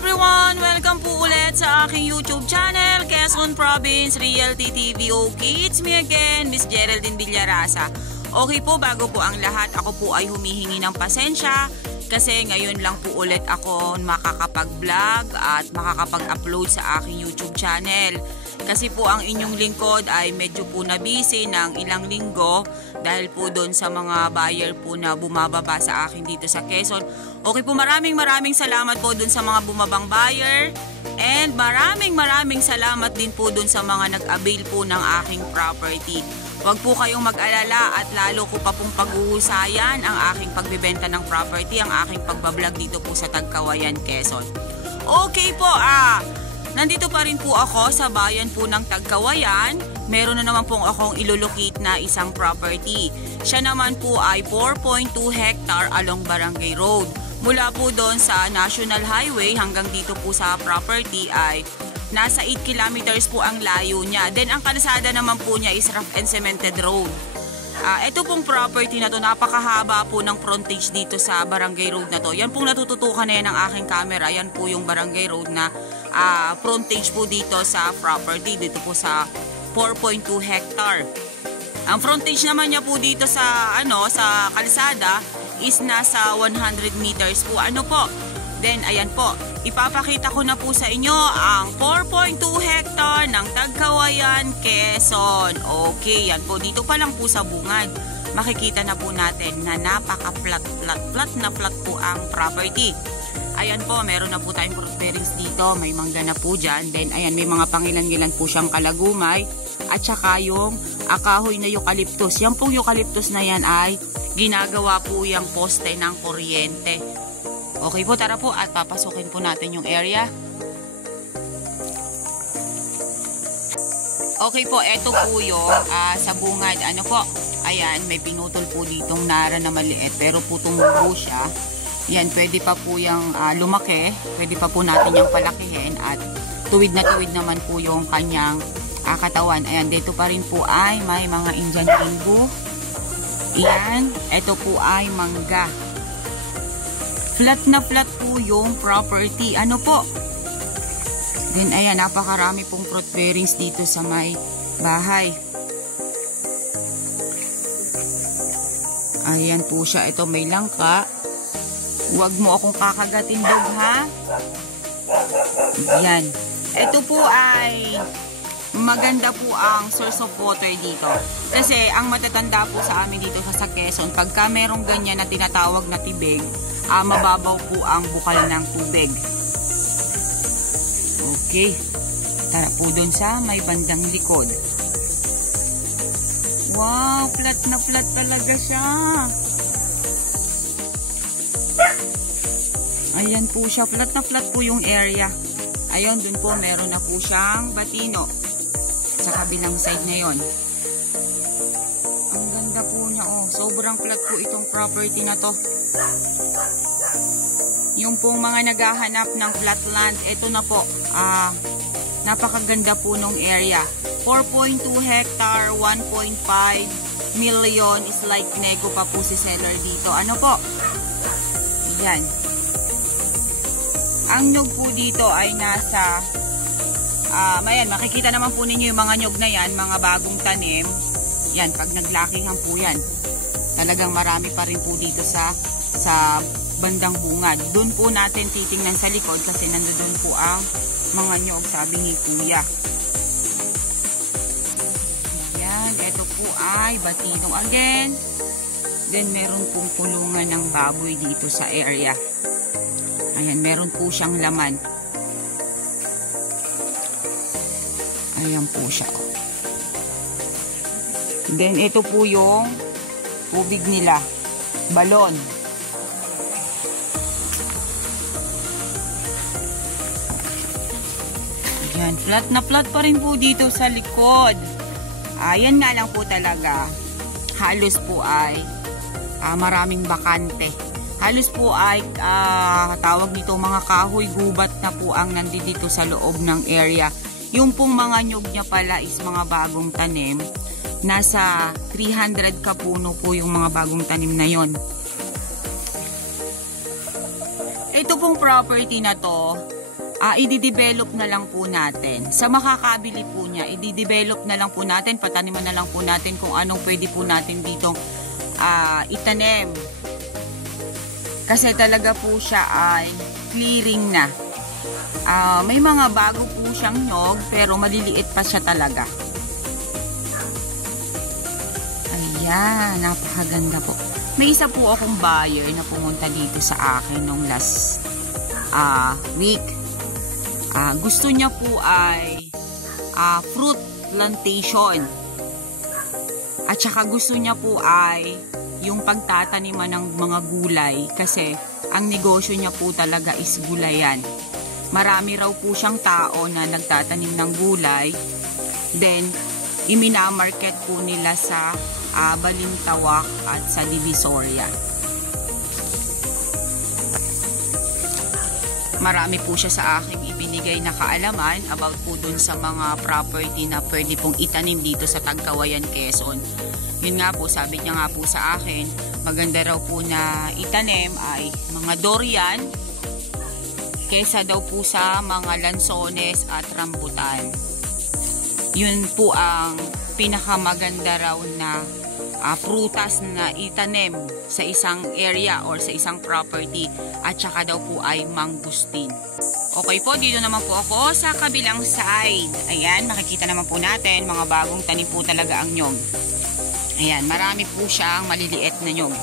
everyone! Welcome po ulit sa aking YouTube channel, Quezon Province Realty TV. Okay, it's me again, Miss Geraldine Villarasa. Okay po, bago po ang lahat, ako po ay humihingi ng pasensya kasi ngayon lang po ulit ako makakapag-vlog at makakapag-upload sa aking YouTube channel. Kasi po ang inyong lingkod ay medyo po na busy ng ilang linggo dahil po doon sa mga buyer po na bumababa sa akin dito sa Quezon. Okay po, maraming salamat po doon sa mga bumabang buyer and maraming salamat din po doon sa mga nag-avail po ng aking property. Huwag po kayong mag-alala at lalo ko pa pong pag-uusayan ang aking pagbebenta ng property, ang aking pagbablog dito po sa Tagkawayan, Quezon. Okay po, nandito pa rin po ako sa bayan po ng Tagkawayan. Meron na naman po akong ilolocate na isang property. Siya naman po ay 4.2 hectare along Barangay Road. Mula po doon sa National Highway hanggang dito po sa property ay nasa 8 kilometers po ang layo niya. Then ang kalsada naman po niya is rough and cemented road. Ito pong property na to, napakahaba po ng frontage dito sa Barangay Road na to. Yan pong natututukan na yan ng aking camera. Yan po yung Barangay Road na frontage po dito sa property. Dito po sa 4.2 hectare. Ang frontage naman niya po dito sa sa kalsada is nasa 100 meters po. Then ayan po, ipapakita ko na po sa inyo ang 4.2 hectare ng Tagkawayan, Quezon. Okay, yan po. Dito pa lang po sa bungad, makikita na po natin na napaka-flat na flat po ang property. Ayan po, meron na po tayong fruit bearings dito. May mangga na po dyan. Then ayan, may mga pangilan-gilan po siyang kalagumay. At saka yung kahoy na eucalyptus. Yan pong eucalyptus na yan ay ginagawa po yung poste ng kuryente. Okay po, tara po at papasukin po natin yung area. Okay po, eto po yung sa bungad. Ayan, may pinutol po ditong nara na maliit pero po tumubo siya. Yan, pwede pa po yung lumaki. Pwede pa po natin yung palakihin at tuwid na tuwid naman po yung kanyang katawan. Ayan, dito pa rin po ay may mga Indian Rainbow. Ayan, eto po ay mangga. Flat na flat po yung property. Then ayan, napakarami pong fruit bearings dito sa may bahay. Ayan po siya. Ito may langka. Huwag mo akong kakagatin, dog, ha? Ayan. Ito po ay maganda po ang source of water dito. Kasi ang matatanda po sa amin dito sa Quezon, pagka merong ganyan na tinatawag na tibig, mababaw po ang bukal ng tubig. Okay. Tara po dun sa may bandang likod. Wow, flat na flat talaga siya. Ayan po siya, flat na flat po yung area. Ayun, dun po meron na po siyang batino sa kabilang side na yon. Ang ganda po niya, sobrang flat po itong property na to. Yung pong mga naghahanap ng flat land, ito na po, napakaganda po nung area. 4.2 hectare, 1.5 million is like nego pa po si seller dito. Yan. Ang nyog po dito ay nasa ayan, makikita naman po ninyo yung mga nyog na yan, mga bagong tanim. Yan, pag naglakingan po yan, talagang marami pa rin po dito sa bandang bungad. Doon po natin titingnan sa likod kasi nandoon po ang mga nyog, sabi ni Kuya. Yan, ito po ay batino again. Then meron pong kulungan ng baboy dito sa area. Ayan, meron po siyang laman. Ayan po siya. Then ito po yung tubig nila. Balon. Ayan, flat na flat pa rin po dito sa likod. Ayan nga lang po talaga. Halos po ay maraming bakante. Halos po ay tawag dito mga kahoy gubat na po ang nandito sa loob ng area. Yung pong mga nyog niya pala is mga bagong tanim. Nasa 300 kapuno po yung mga bagong tanim na yon. Ito pong property na to, i-develop na lang po natin. Sa makakabili po niya, i-develop na lang po natin, pataniman na lang po natin kung anong pwede po natin ditong itanim. Kasi talaga po siya ay clearing na. May mga bago po siyang nyog, pero maliliit pa siya talaga. Ayan, napakaganda po. May isa po akong buyer na pumunta dito sa akin nung last week. Gusto niya po ay fruit plantation. At saka gusto niya po ay yung pagtataniman ng mga gulay kasi ang negosyo niya po talaga is gulayan. Marami raw po siyang tao na nagtatanim ng gulay. Then, iminamarket po nila sa Balintawak at sa Divisoria. Marami po siya sa aking ibinigay na kaalaman about po dun sa mga property na pwede pong itanim dito sa Tagkawayan, Quezon. Yun nga po, sabi niya nga po sa akin, maganda raw po na itanim ay mga durian kesa daw po sa mga lansones at rambutan. Yun po ang pinakamaganda raw na prutas na itanim sa isang area or sa isang property, at saka daw po ay mangustin. Okay po, dito naman po ako sa kabilang side. Ayan, makikita naman po natin mga bagong tanim po talaga ang nyog. Ayan, marami po siyang maliliit na nyog.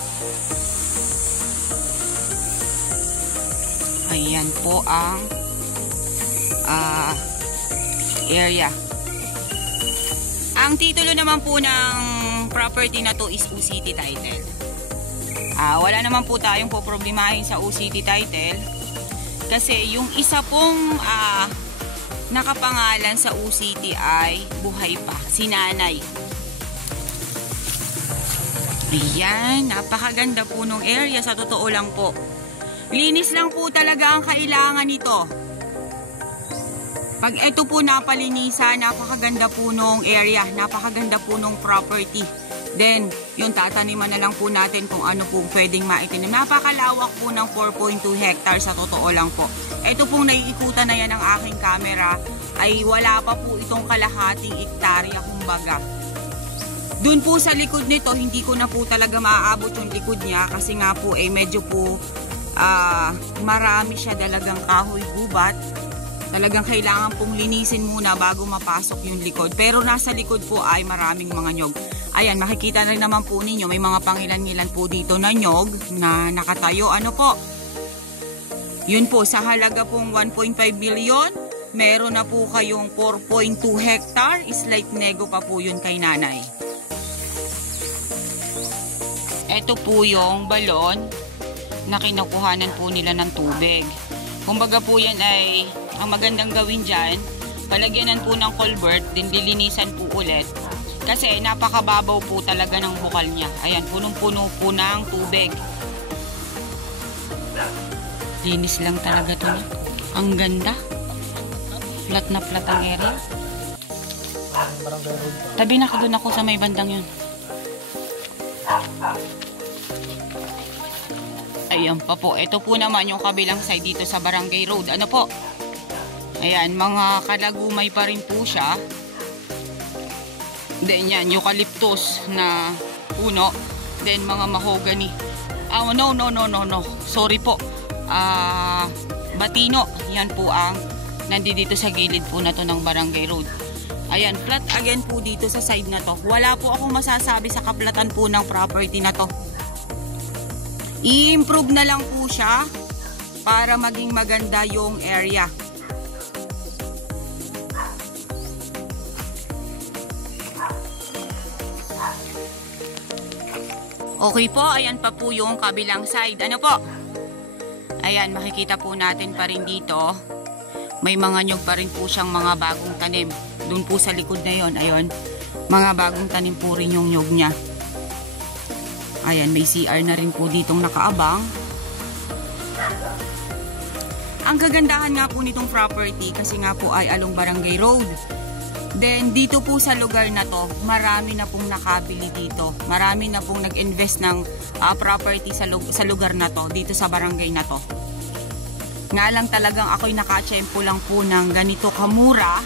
Ayan po ang area. Ang titulo naman po ng property na to is OCT title. Wala naman po tayong poproblemahin sa OCT title kasi yung isa pong nakapangalan sa OCT ay buhay pa, si nanay. Ayan, napakaganda po nung area, sa totoo lang po. Linis lang po talaga ang kailangan nito. Pag ito po napalinisan, napakaganda po nung area, napakaganda po nung property. Then, yung tataniman na lang po natin kung ano po pwedeng maitanim. Napakalawak po ng 4.2 hectares, sa totoo lang po. Ito pong naiikutan na yan ng aking camera ay wala pa po itong kalahating hektarya kumbaga. Doon po sa likod nito, hindi ko na po talaga maaabot yung likod niya kasi nga po medyo po marami siya dalagang kahoy gubat. Talagang kailangan pong linisin muna bago mapasok yung likod. Pero nasa likod po ay maraming mga nyog. Ayan, makikita rin naman po ninyo, may mga pangilan-ngilan po dito na nyog na nakatayo. Ano po? Yun po, sa halaga pong 1.5 million, meron na po kayong 4.2 hectare. Slight nego pa po yun kay nanay. Ito po yung balon na kinukuhanan po nila ng tubig. Kumbaga po yan ay, ang magandang gawin dyan, palagyanan po ng culvert, din dilinisan po ulit. Kasi napakababaw po talaga ng bukal niya. Ayan, punong-puno po ng tubig. Linis lang talaga ito niya. Ang ganda. Flat na flat ang area. Tabi na ka doon ako sa may bandang yun. Ayan pa po. Ito po naman yung kabilang side dito sa Barangay Road. Ano po? Ayan, mga kalagumay pa rin po siya. Then yan, eucalyptus na puno. Then mga mahogany. No. Sorry po. Batino. Yan po ang nandito sa gilid po na to ng Barangay Road. Ayan, flat again po dito sa side na to. Wala po akong masasabi sa kaplatan po ng property na to. I-improve na lang po siya para maging maganda yung area. Okay po, ayan pa po yung kabilang side. Ano po? Ayan, makikita po natin pa rin dito. May mga nyog pa rin po siyang mga bagong tanim. Doon po sa likod na yon, ayun. Mga bagong tanim po rin yung nyog niya. Ayan, may CR na rin po ditong nakaabang. Ang kagandahan nga po nitong property kasi nga po ay along Barangay Road. Then, dito po sa lugar na to, marami na pong nakabili dito. Marami na pong nag-invest ng property sa lugar na to, dito sa barangay na to. Nga lang talagang ako'y nakatsyempo lang po ng ganito kamura.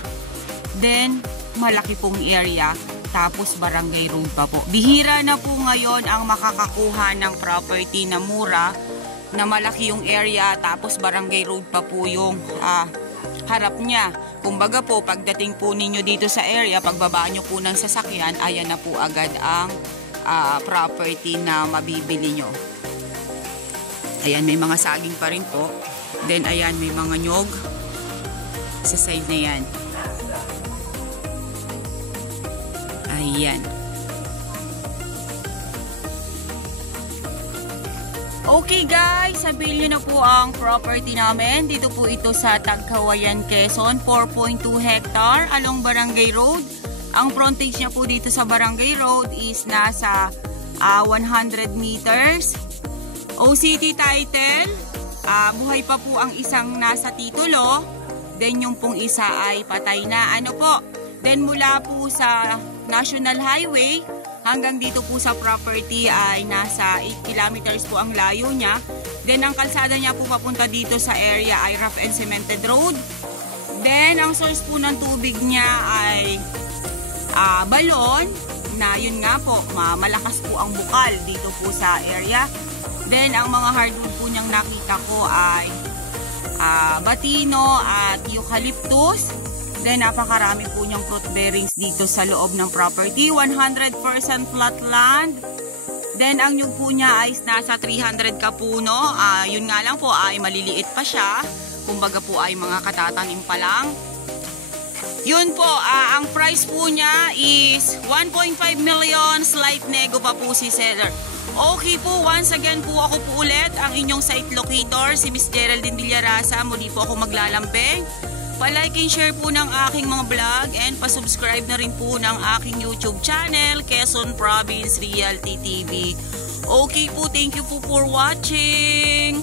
Then, malaki pong area. Tapos barangay road pa po. Bihira na po ngayon ang makakakuha ng property na mura, na malaki yung area, tapos barangay road pa po yung harap niya. Kumbaga po, pagdating po ninyo dito sa area, pagbaba nyo po ng sasakyan, ayan na po agad ang property na mabibili nyo. Ayan, may mga saging pa rin po. Then, ayan, may mga nyog sa side na yan. Ayan. Okay guys, sabihin nyo na po ang property namin. Dito po ito sa Tagkawayan, Quezon. 4.2 hectare along Barangay Road. Ang frontage niya po dito sa Barangay Road is nasa 100 meters. OCT title. Buhay pa po ang isang nasa titulo. Then yung pong isa ay patay na. Ano po? Then mula po sa National Highway hanggang dito po sa property ay nasa 8 kilometers po ang layo niya. Then ang kalsada niya po papunta dito sa area ay rough and cemented road. Then ang source po ng tubig niya ay balon, na yun nga po, malakas po ang bukal dito po sa area. Then ang mga hardwood po niyang nakita ko ay batino at eucalyptus. Then napakarami po niyang fruit bearings dito sa loob ng property. 100% flat land. Then ang nyug po niya ay nasa 300 kapuno. Yun nga lang po ay maliliit pa siya. Kumbaga po ay mga katatanim pa lang. Yun po, ang price po niya is 1.5 million. Slight nego pa po si seller. Okay po, once again po ako po ulit ang inyong site locator, si Miss Geraldine Villarasa. Muli po ako maglalambing. Pa-like and share po ng aking mga vlog and pa-subscribe na rin po ng aking YouTube channel, Quezon Province Realty TV. Okay po, thank you po for watching.